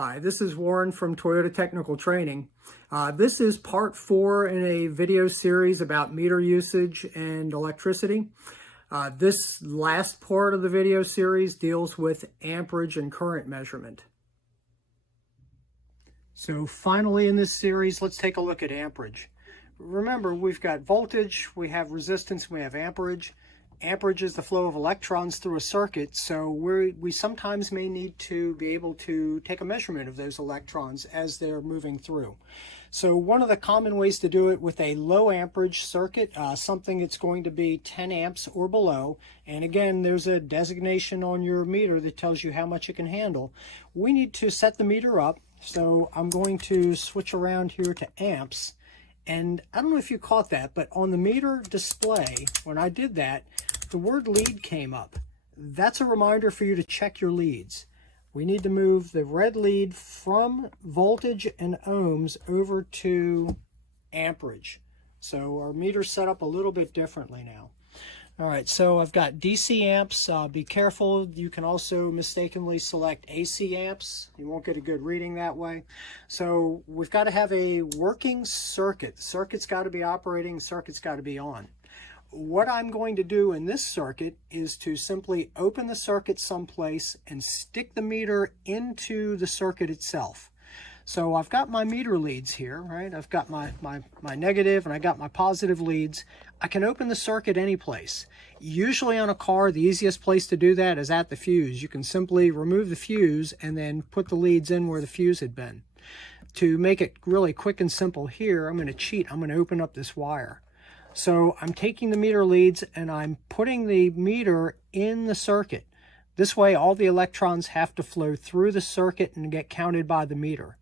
Hi, this is Warren from Toyota Technical Training. This is part 4 in a video series about meter usage and electricity. This last part of the video series deals with amperage and current measurement. So finally in this series, let's take a look at amperage. Remember, we've got voltage, we have resistance, we have amperage. Amperage is the flow of electrons through a circuit, so we sometimes may need to be able to take a measurement of those electrons as they're moving through. So one of the common ways to do it with a low amperage circuit, something that's going to be 10 amps or below, and again there's a designation on your meter that tells you how much it can handle. We need to set the meter up, so I'm going to switch around here to amps. And I don't know if you caught that, but on the meter display, when I did that, the word lead came up. That's a reminder for you to check your leads. We need to move the red lead from voltage and ohms over to amperage. So our meter's set up a little bit differently now. All right, so I've got DC amps. Be careful. You can also mistakenly select AC amps. You won't get a good reading that way. So we've got to have a working circuit. The circuit's got to be operating. The circuit's got to be on. What I'm going to do in this circuit is to simply open the circuit someplace and stick the meter into the circuit itself. So I've got my meter leads here, right? I've got my negative and I got my positive leads. I can open the circuit any place. Usually on a car, the easiest place to do that is at the fuse. You can simply remove the fuse and then put the leads in where the fuse had been. To make it really quick and simple here, I'm going to cheat. I'm going to open up this wire. So I'm taking the meter leads and I'm putting the meter in the circuit. This way all the electrons have to flow through the circuit and get counted by the meter.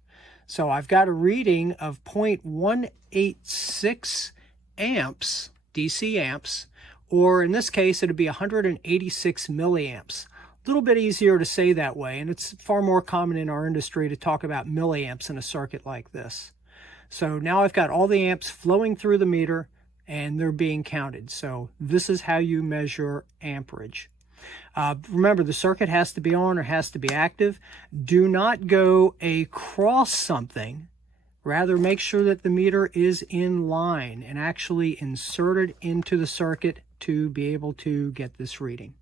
So I've got a reading of 0.186 amps, DC amps, or in this case, it'd be 186 milliamps. A little bit easier to say that way, and it's far more common in our industry to talk about milliamps in a circuit like this. So now I've got all the amps flowing through the meter, and they're being counted. So this is how you measure amperage. Remember, the circuit has to be on or has to be active. Do not go across something. Rather, make sure that the meter is in line and actually inserted into the circuit to be able to get this reading.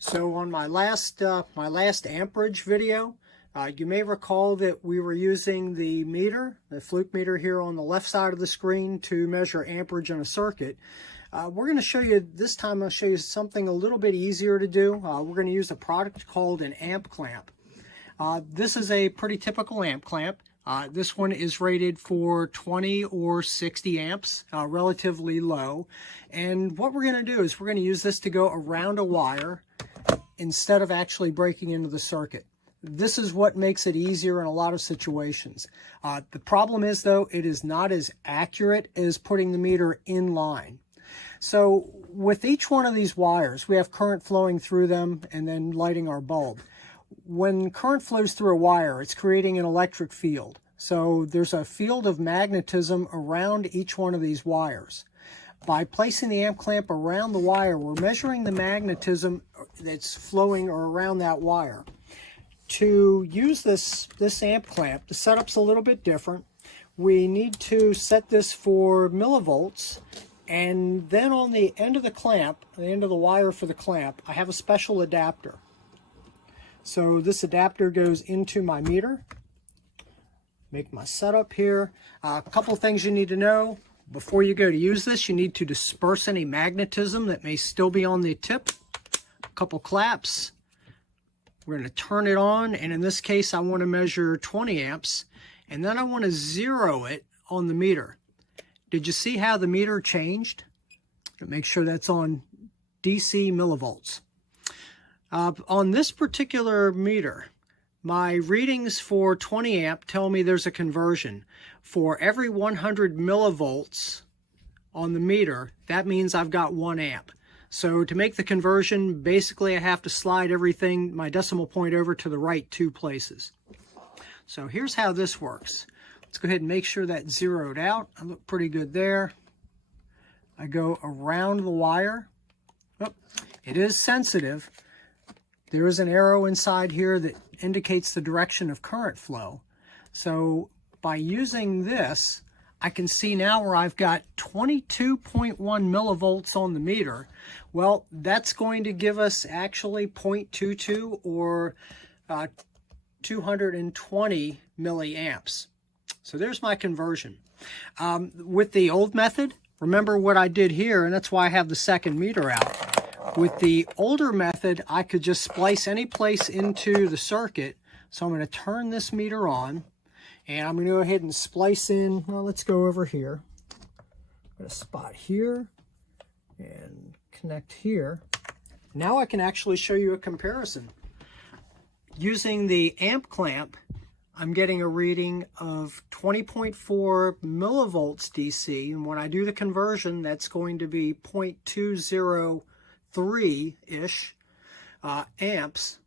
So on my last amperage video, you may recall that we were using the meter, the fluke meter here on the left side of the screen to measure amperage in a circuit. We're going to show you, this time I'll show you something a little bit easier to do. We're going to use a product called an amp clamp. This is a pretty typical amp clamp. This one is rated for 20 or 60 amps, relatively low. And what we're going to do is we're going to use this to go around a wire instead of actually breaking into the circuit. This is what makes it easier in a lot of situations. The problem is, though, it is not as accurate as putting the meter in line. So with each one of these wires, we have current flowing through them and then lighting our bulb. When current flows through a wire, it's creating an electric field. So there's a field of magnetism around each one of these wires. By placing the amp clamp around the wire, we're measuring the magnetism that's flowing around that wire. To use this amp clamp, the setup's a little bit different. We need to set this for millivolts, and then on the end of the clamp, the end of the wire for the clamp, I have a special adapter. So this adapter goes into my meter. Make my setup here. A couple of things you need to know. Before you go to use this, you need to disperse any magnetism that may still be on the tip. A couple claps. We're going to turn it on, and in this case I want to measure 20 amps, and then I want to zero it on the meter. Did you see how the meter changed? Make sure that's on DC millivolts. On this particular meter, my readings for 20 amp tell me there's a conversion. For every 100 millivolts on the meter, that means I've got 1 amp. So to make the conversion, basically I have to slide everything, my decimal point, over to the right 2 places. So here's how this works. Let's go ahead and make sure that's zeroed out. I look pretty good there. I go around the wire. It is sensitive. There is an arrow inside here that indicates the direction of current flow. So by using this, I can see now where I've got 22.1 millivolts on the meter. Well, that's going to give us actually 0.22 or 220 milliamps. So there's my conversion. With the old method, remember what I did here, and that's why I have the second meter out. With the older method, I could just splice any place into the circuit. So I'm going to turn this meter on, and I'm going to go ahead and splice in. Well, let's go over here. I'm going to spot here and connect here. Now I can actually show you a comparison. Using the amp clamp, I'm getting a reading of 20.4 millivolts DC, and when I do the conversion, that's going to be 0.203-ish amps.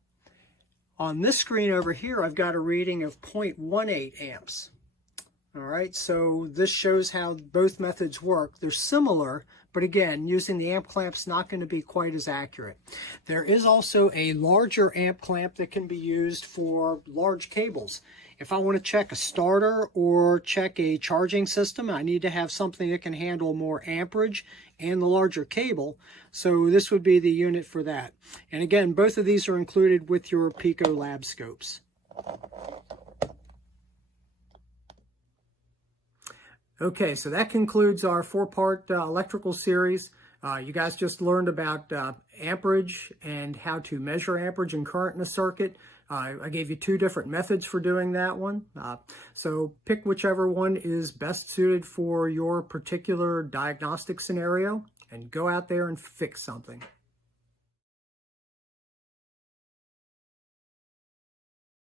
On this screen over here, I've got a reading of 0.18 amps. All right, so this shows how both methods work. They're similar, but again, using the amp clamp's not going to be quite as accurate. There is also a larger amp clamp that can be used for large cables. If I want to check a starter or check a charging system, I need to have something that can handle more amperage and the larger cable. So this would be the unit for that. And again, both of these are included with your Pico Lab scopes. Okay, so that concludes our four-part electrical series. You guys just learned about amperage and how to measure amperage and current in a circuit. I gave you two different methods for doing that one. So pick whichever one is best suited for your particular diagnostic scenario and go out there and fix something.